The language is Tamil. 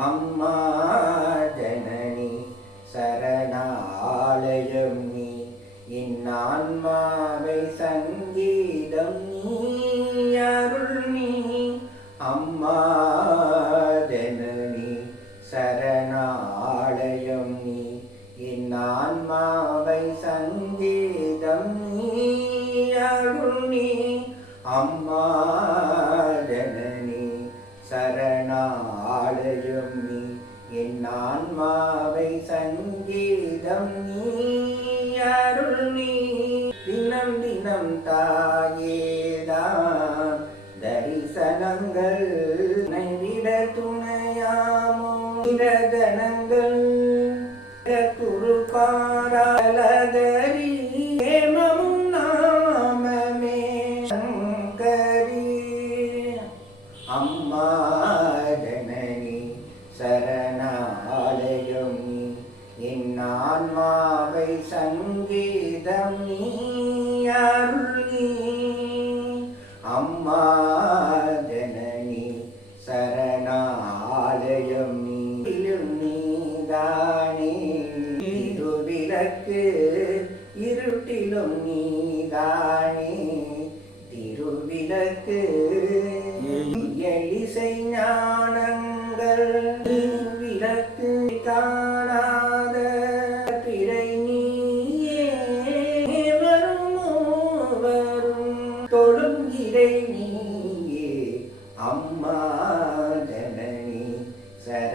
அம்மா ஜனனி சரணாலயம் நீ இன்னான்மாவை சங்கீதம் நீ அருள் நீ அம்மா ஜனனி சரணாலயம் நீ இன்னான்மாவை சங்கீதம் நீ அருள் நீ அம்மா ஜனனி சரணாலயம் நீ என் ஆன்மாவை சங்கீதம் நீ அருள் நீ தினம் தினம் தாயேதான் தரிசனங்கள் விட துணையாமோ இரதனங்கள் குரு பாராலகரி ஏமமும் நாமமே சங்கரி அம்மா ஜனனி சரணாலயம் நீ என் ஆன்மாவை சங்கீதம் நீ அருள் நீ அம்மா ஜனனி சரணாலயம் நீதானே திருவிளக்கு இருட்டிலும் நீதானே திருவிளக்கு எலிசை ஞானங்கள் விளக்கு காணாத பிறை நீயே வருமோ வரும் தொழுங்கிறை நீயே அம்மா ஜனனி சர